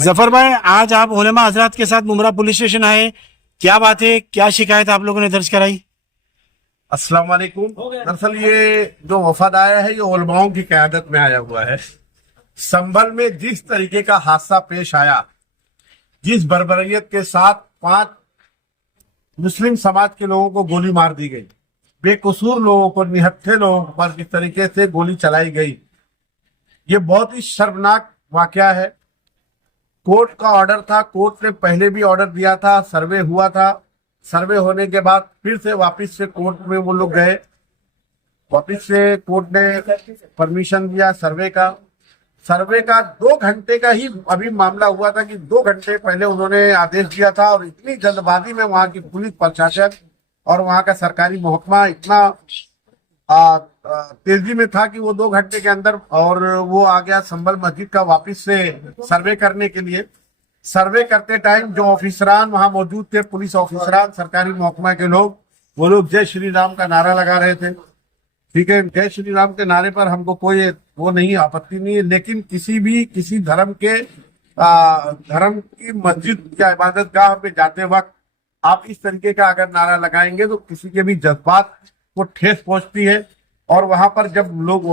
जफर भाई, आज आप उलेमा हजरात के साथ मुमरा पुलिस स्टेशन आए, क्या बात है, क्या शिकायत आप लोगों ने दर्ज कराई? अस्सलाम वालेकुम। दरअसल ये जो वफद आया है ये उलमाओं की क़यादत में आया हुआ है। संभल में जिस तरीके का हादसा पेश आया, जिस बर्बरियत के साथ 5 मुस्लिम समाज के लोगों को गोली मार दी गई, बेकसूर लोगों को, निहत्थे लोगों पर जिस तरीके से गोली चलाई गई, ये बहुत ही शर्मनाक वाकया है। कोर्ट का ऑर्डर था, कोर्ट ने पहले भी ऑर्डर दिया था, सर्वे हुआ था। सर्वे होने के बाद फिर से वापस से कोर्ट में वो लोग गए, वापस से कोर्ट ने परमिशन दिया सर्वे का। सर्वे का 2 घंटे का ही अभी मामला हुआ था कि 2 घंटे पहले उन्होंने आदेश दिया था, और इतनी जल्दबाजी में वहां की पुलिस प्रशासन और वहां का सरकारी महकमा इतना तेजी में था कि वो 2 घंटे के अंदर, और वो आ गया संभल मस्जिद का वापस से सर्वे करने के लिए। सर्वे करते टाइम जो ऑफिसरान वहां मौजूद थे, पुलिस ऑफिसरान, सरकारी महकमा के लोग, वो लोग जय श्री राम का नारा लगा रहे थे। ठीक है, जय श्री राम के नारे पर हमको कोई वो नहीं, आपत्ति नहीं है, लेकिन किसी धर्म के धर्म की मस्जिद या इबादत गाह पे जाते वक्त आप इस तरीके का अगर नारा लगाएंगे तो किसी के भी जज्बात को ठेस पहुंचती है। और वहां पर जब लोग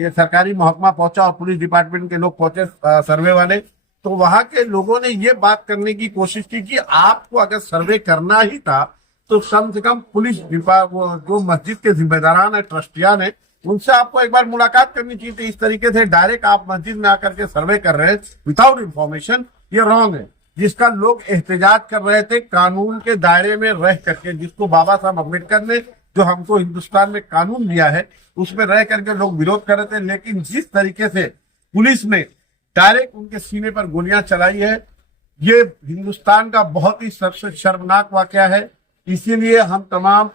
ये सरकारी महकमा पहुंचा और पुलिस डिपार्टमेंट के लोग पहुंचे, सर्वे वाले, तो वहां के लोगों ने ये बात करने की कोशिश की कि आपको अगर सर्वे करना ही था तो कम से कम पुलिस जो मस्जिद के जिम्मेदारान है, ट्रस्टियान है, उनसे आपको एक बार मुलाकात करनी चाहिए थी। इस तरीके से डायरेक्ट आप मस्जिद में आकर के सर्वे कर रहे हैं विदाउट इंफॉर्मेशन, ये रॉन्ग है। जिसका लोग एहतजाज कर रहे थे कानून के दायरे में रह करके, जिसको बाबा साहब अम्बेडकर ने जो हमको हिंदुस्तान में कानून दिया है उसमें रह करके लोग विरोध कर रहे थे, लेकिन जिस तरीके से पुलिस ने डायरेक्ट उनके सीने पर गोलियां चलाई है, ये हिंदुस्तान का बहुत ही सबसे शर्मनाक वाकया है। इसीलिए हम तमाम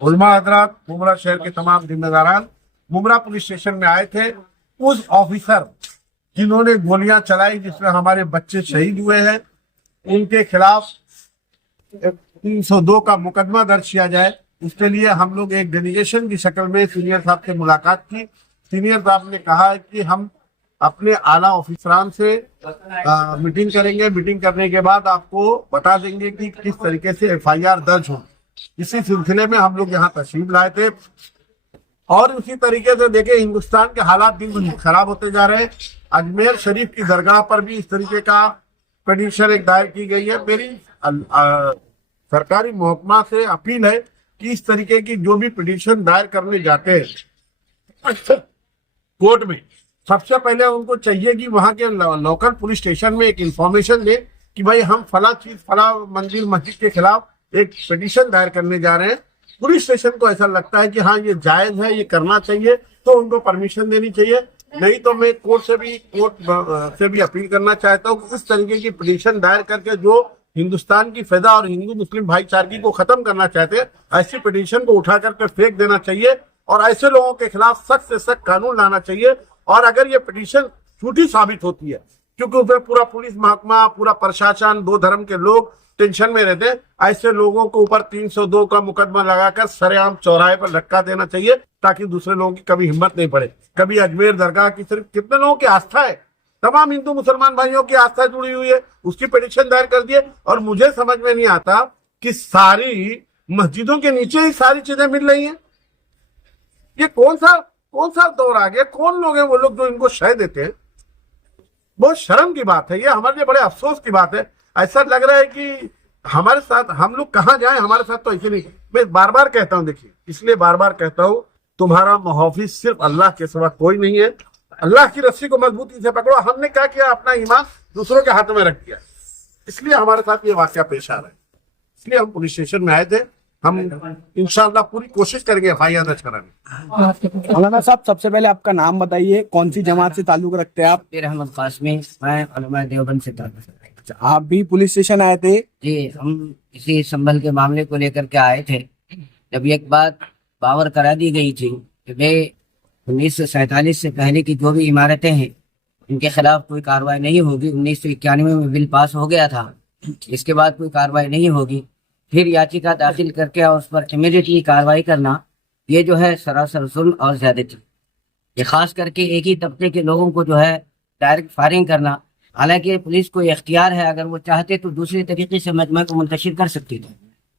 उलमा हजरात, मुमरा शहर के तमाम जिम्मेदारान मुमरा पुलिस स्टेशन में आए थे। उस ऑफिसर जिन्होंने गोलियां चलाई, जिसमें हमारे बच्चे शहीद हुए हैं, उनके खिलाफ 302 का मुकदमा दर्ज किया जाए। इसके लिए हम लोग एक डेलीगेशन की शक्ल में सीनियर साहब से मुलाकात की। सीनियर साहब ने कहा है कि हम अपने आला ऑफिसरान से मीटिंग करेंगे, मीटिंग करने के बाद आपको बता देंगे कि किस तरीके से FIR दर्ज हो। इसी सिलसिले में हम लोग यहाँ तशरीफ लाए थे, और उसी तरीके से देखे हिंदुस्तान के हालात दिन दिन खराब होते जा रहे हैं। अजमेर शरीफ की दरगाह पर भी इस तरीके का पिटीशन एक दायर की गई है। मेरी सरकारी महकमा से अपील है कि इस तरीके की जो भी पिटीशन दायर करने जाते हैं कोर्ट में, सबसे पहले उनको चाहिए कि वहां के लोकल पुलिस स्टेशन में एक इंफॉर्मेशन दे कि भाई हम फला चीज, फला मंदिर, मस्जिद के खिलाफ एक पिटीशन दायर करने जा रहे हैं। पुलिस स्टेशन को ऐसा लगता है कि हाँ ये जायज है, ये करना चाहिए, तो उनको परमिशन देनी चाहिए। नहीं तो मैं कोर्ट से भी अपील करना चाहता हूँ इस तरीके की पिटीशन दायर करके जो हिंदुस्तान की फिजा और हिंदू मुस्लिम भाईचारगी को खत्म करना चाहते हैं, ऐसी पिटीशन को उठा करके फेंक देना चाहिए, और ऐसे लोगों के खिलाफ सख्त से सख्त कानून लाना चाहिए। और अगर ये पिटीशन झूठी साबित होती है, क्योंकि उसमें पूरा पुलिस महकमा, पूरा प्रशासन, 2 धर्म के लोग टेंशन में रहते हैं, ऐसे लोगों को ऊपर 302 का मुकदमा लगाकर सरेआम चौराहे पर लटका देना चाहिए, ताकि दूसरे लोगों की कभी हिम्मत नहीं पड़े। कभी अजमेर दरगाह की सिर्फ कितने लोगों की आस्था है, तमाम हिंदू मुसलमान भाइयों की आस्था जुड़ी हुई है, उसकी पिटीशन दायर कर दिए। और मुझे समझ में नहीं आता कि सारी मस्जिदों के नीचे ही सारी चीजें मिल रही हैं। ये कौन सा दौर आ गया? कौन लोग हैं वो लोग जो इनको शय देते हैं? बहुत शर्म की बात है, ये हमारे लिए बड़े अफसोस की बात है। ऐसा लग रहा है कि हमारे साथ हम लोग कहाँ जाएं, हमारे साथ तो ऐसे नहीं। मैं बार बार कहता हूँ, देखिए, इसलिए बार बार कहता हूँ, तुम्हारा मुहाफिज सिर्फ अल्लाह के सिवा कोई नहीं है। अल्लाह की रस्सी को मजबूती से पकड़ो। हमने क्या किया? अपना ईमान दूसरों के हाथों में रख दिया, इसलिए हमारे साथ ये वाकया पेश आ रहा है। इसलिए हम पुलिस स्टेशन में आए थे। हम इंशाअल्लाह पूरी कोशिश करेंगे FIR दर्ज कराने। मौलाना साहब, सबसे पहले आपका नाम बताइए, कौन सी जमात से ताल्लुक रखते हैं आप? अहमद कासमी, मैं उलमा देवबंद से ताल्लुक रखता हूं। आप भी पुलिस स्टेशन आए थे? जी, हम इसी संभल के मामले को लेकर के आए थे। जब एक बात पावर करा दी गई थी कि भाई 1947 से पहले की जो भी इमारतें हैं इनके खिलाफ कोई कार्रवाई नहीं होगी। 1991 में बिल पास हो गया था, इसके बाद कोई कार्रवाई नहीं होगी। फिर याचिका दाखिल करके और उस पर इमीडिएटली कार्रवाई करना, ये जो है सरासर जुल्म और ज्यादती। ये खास करके एक ही तबके के लोगों को जो है डायरेक्ट फायरिंग करना, हालांकि पुलिस को इख्तियार है, अगर वो चाहते तो दूसरे तरीके से मजमे को मुंतशिर कर सकते थे।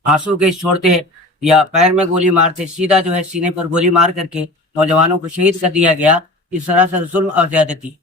आंसू गैस छोड़ते या पैर में गोली मारते, सीधा जो है सीने पर गोली मार करके नौजवानों को शहीद कर दिया गया। इस सरासर जुल्म और ज्यादती।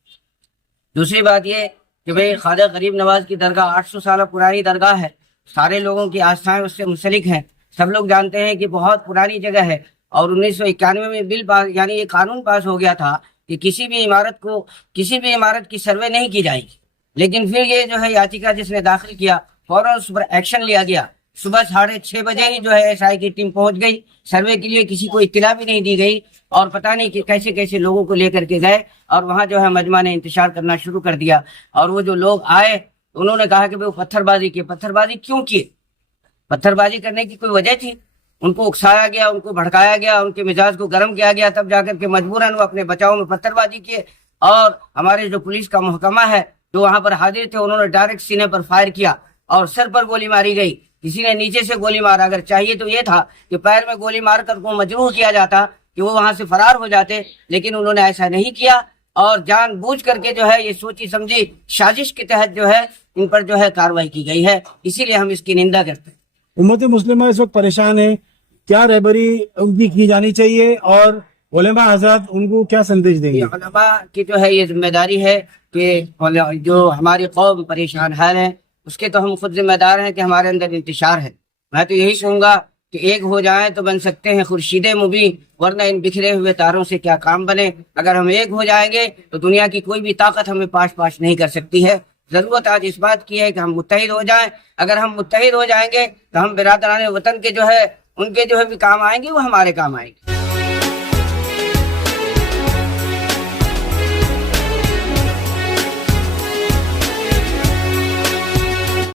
दूसरी बात ये कि भाई ख्वाजा गरीब नवाज की दरगाह 800 साल पुरानी दरगाह है, सारे लोगों की आस्थाएं उससे मुंसलिक हैं। सब लोग जानते हैं कि बहुत पुरानी जगह है और 1991 में बिल पास यानी ये कानून पास हो गया था कि किसी भी इमारत की सर्वे नहीं की जाएगी। लेकिन फिर ये जो है याचिका जिसने दाखिल किया, फौरन उस पर एक्शन लिया गया। सुबह 6:30 बजे ही जो है एसआई की टीम पहुंच गई। सर्वे के लिए किसी को इत्तला भी नहीं दी गई और पता नहीं कि कैसे कैसे लोगों को लेकर के गए और वहां जो है मजमा ने इंतशार करना शुरू कर दिया। और वो जो लोग आए उन्होंने कहा कि भाई वो पत्थरबाजी क्यों किए? पत्थरबाजी करने की कोई वजह थी? उनको उकसाया गया, उनको भड़काया गया, उनके मिजाज को गर्म किया गया, तब जाकर के मजबूरन वो अपने बचाव में पत्थरबाजी किए। और हमारे जो पुलिस का महकमा है जो वहां पर हाजिर थे, उन्होंने डायरेक्ट सीने पर फायर किया और सर पर गोली मारी गई। किसी ने नीचे से गोली मारा। अगर चाहिए तो ये था कि पैर में गोली मारकर को मजरूह किया जाता कि वो वहां से फरार हो जाते, लेकिन उन्होंने ऐसा नहीं किया और जानबूझ करके जो है ये सोची समझी साजिश के तहत जो है इन पर जो है कार्रवाई की गई है। इसीलिए हम इसकी निंदा करते हैं। उम्मत मुस्लिमा इस वक्त परेशान है, क्या रहबरी उनकी की जानी चाहिए और उलेमा हजरत उनको क्या संदेश देंगे? उलेमा की जो है ये जिम्मेदारी है कि जो हमारी कौम परेशान हाल है उसके तो हम खुद जिम्मेदार हैं कि हमारे अंदर इंतशार है। मैं तो यही कहूँगा कि एक हो जाएं तो बन सकते हैं खुर्शीद मुबीन, वरना इन बिखरे हुए तारों से क्या काम बने। अगर हम एक हो जाएंगे तो दुनिया की कोई भी ताकत हमें पाश नहीं कर सकती है। जरूरत आज इस बात की है कि हम मुत्तहिद हो जाएं। अगर हम मुत्तहिद हो जाएंगे तो हम बिरादरान वतन के जो है उनके जो है भी काम आएंगे, वो हमारे काम आएंगे।